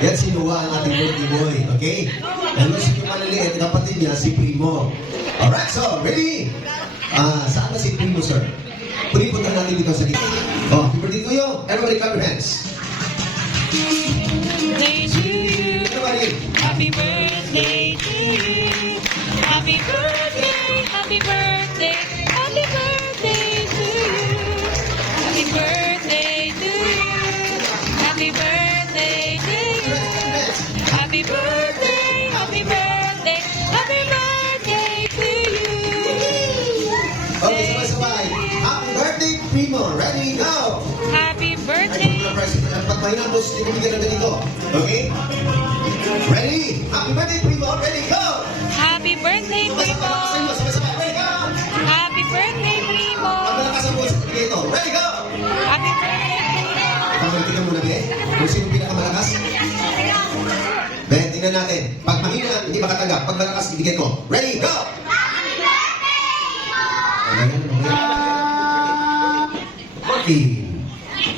Yan si Noah, ang ating birthday boy. Okay? And si yung maliliit, kapatid niya, si Primo. Alright, so, ready? Saan ba si Primo, sir? Puliputan natin dito sa gitna. Oh, happy birthday to you. Everybody clap your hands. Everybody. Happy birthday to you. Happy birthday, happy birthday, happy birthday to you. Happy birthday to you. Happy birthday to you. Happy birthday, happy birthday, happy birthday to you. Okay, sabay-sabay. Happy birthday, Primo. Ready, go! Happy Ay, birthday. mga president, ang pagmahinan mo, sinibigyan na ganito. Okay? Ready? Happy birthday, Primo. Ready, go! Happy birthday, Primo. Sabay-sabay. Ready, go! Happy birthday, Primo. Pagmalakas ang buwas, ibigay ito. Ready, go! Happy birthday, Primo. Pagmalitin ka muna, Ben. Kung sino pinakamalakas? Ben, tingnan natin. Pag mahina, hindi makatanggap. Pag malakas, ibigay ko. Ready, go! Okay.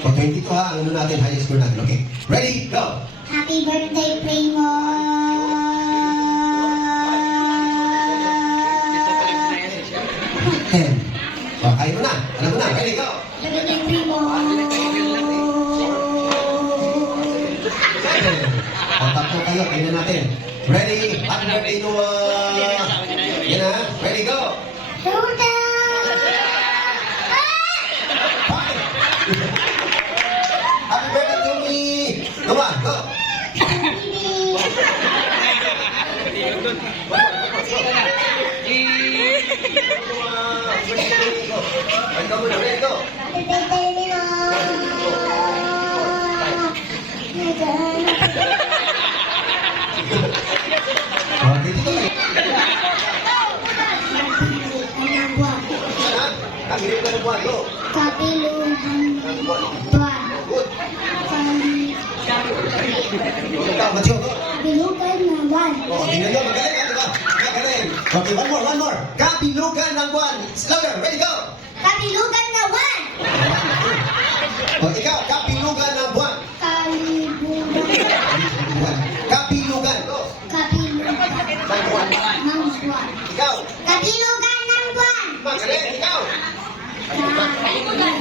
O 20 ko ha, ang ano natin, highest score natin. Okay. Ready, go! Happy birthday, Primo! 10. O, kaya mo na. Alam mo na. Ready, go! Happy birthday, Primo! O, tatlo kayo. Tingnan natin. Ready? Happy birthday, Noah! Yan na. Ready, go! Ruda! Five. Happy birthday to me! Noah, go! Ready, go muna. Ready, go! Happy birthday, Primo! O, dito kayo. Kabilang ka ng buwan, go! Kapiluhan buwan. Good. Ikaw, Matthew, go! Kapilugan na buwan. Oh, tingnan nyo, magaling ka, diba? Magaling. Okay, one more. Kapilugan ng buwan. Slower, ready, go! Kapilugan na buwan. O, ikaw, kapilugan ng buwan. Kalibugan. Kapilugan, go! Kapilugan Ng buwan. ng buwan. Ikaw, Kapilugan ng buwan. magaling, ikaw. Kapilugan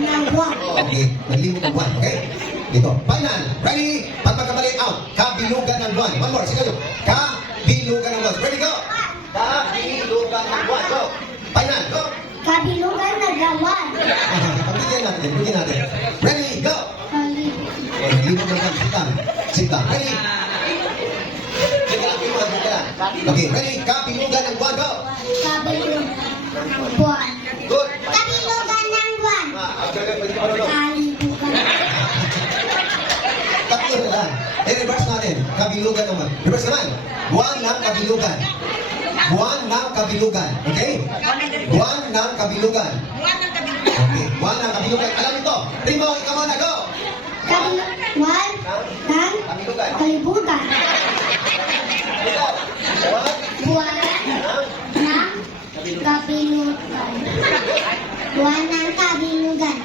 ng buwan. Okay, naglimot ng buwan, okay? Dito, final, ready? Pag magkamali, out. Kabilugan ng buwan. One more, sige nyo. Kabilugan ng buwan. Ready, go! Kabilugan ng buwan, go! Final, go! Kapilugan na buwan. Pagkigyan natin. Ready, go! Kalibugan. O, naglimot ng buwan. Sit down. Ready? Teka lang. Okay, ready? Kabilugan ng buwan, go! Kapilugan ng buwan. Good. Kapilugan ng buwan. Pwede ka marunong. Kalibugan. Tatlo na lang. I-reverse natin. Kabilugan naman. Reverse naman. Buwan ng kabilugan. Buwan ng kabilugan. Okay? Buwan ng kabilugan. Okay. Buwan ng kabilugan. Alam ito. Primo, ikaw muna. Go! Kapilugan ng Kabilugan. kalibugan. Ikaw. Buwan Buwan ng kapilugan. Buwan ng kabilugan.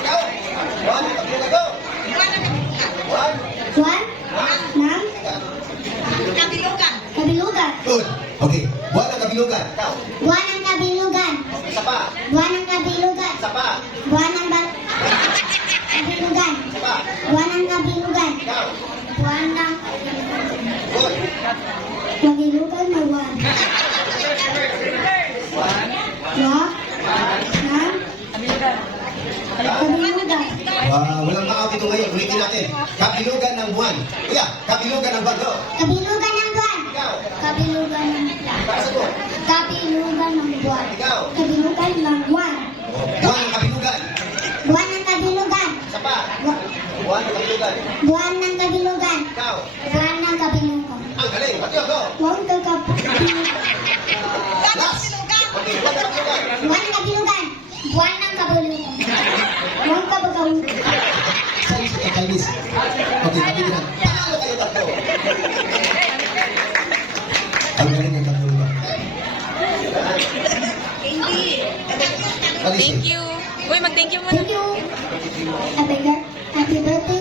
Ikaw. Buwan ng kabilugan. Go! Buwan. Buwan ng kabilugan. Good. Okay. Buwan ng kabilugan. Ikaw. Buwan ng kabilugan. Isa pa. Buwan ng kabilugan. Isa pa. Buwan ng kabilugan. Isa pa. Buwan ng kabilugan. Ikaw. Buwan ng Good. kabilugan na buwan. Buwan ng kabilugan. Walang tao dito ngayon. Ulitin natin. Kabilugan ng buwan. Kuya, kabilugan ng buwan. Go. Kabilugan ng buwan. Ikaw. Kabilugan ng buwan. Para sa mo. Kabilugan ng buwan. Ikaw. Kabilugan ng buwan. Buwan ng kabilugan. Buwan ng kabilugan. Isa pa. Buwan ng kabilugan. Buwan ng kabilugan. Ikaw. Buwan ng kabilugan. Ang galing. Matyo, go. Buwan ng kabilugan. Last. Okay, buwan ng kabilugan. Buwan ng kabilugan. Buwan ng kabilugan. Buwan ng kabilugan. Chinese. Okay, kabilugan. Panalo kayo tatlo. Ang galing ng kabilugan. Thank you. Uy, mag-thank you muna. Thank you. Happy birthday,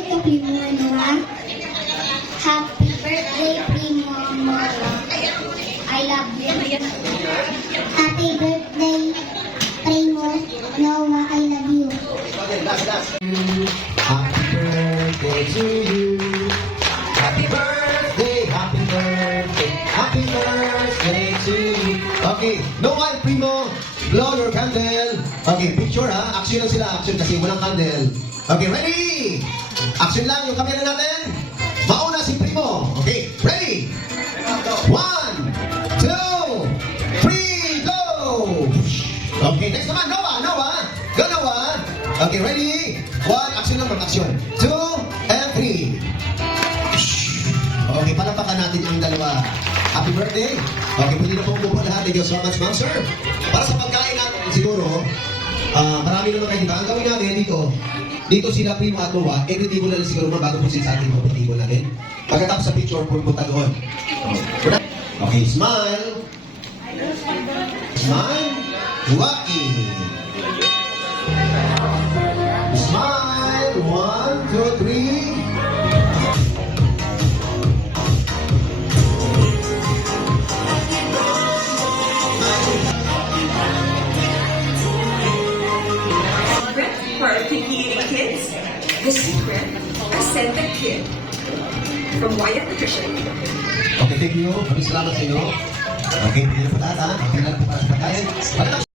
Happy birthday to you. Happy birthday, happy birthday, happy birthday to you. Okay, no one, Primo. Blow your candle. Okay, picture ha. Action lang sila, action kasi walang candle. Okay, ready? Action lang yung camera natin. Mauna si Primo. Okay, ready? 1, 2, 3, go! Okay, next naman, Noah, Noah. Go, Noah. Okay, ready? 1, action lang, action. 2, and 3. Okay, palapakan natin ang dalawa. Happy birthday. Okay, pwede na pong upo lahat. Thank you so much, ma'am, sir. Para sa pagkain natin, siguro, marami naman kayo dito. Ang gawin natin dito sila Primo at Noah, table na lang siguro mga bago po sa ating mga table natin. Pagkatapos sa picture, pupunta doon. Okay, smile. Smile. Waki. Smile. 1, 2, 3. Secret for our PPE kids. The secret has sent the kid from Wyatt Nutrition. Okay, thank you. Maraming salamat sa inyo. Okay, hindi na po lahat ha. Hindi na po para sa pagkain. Pagkatapos.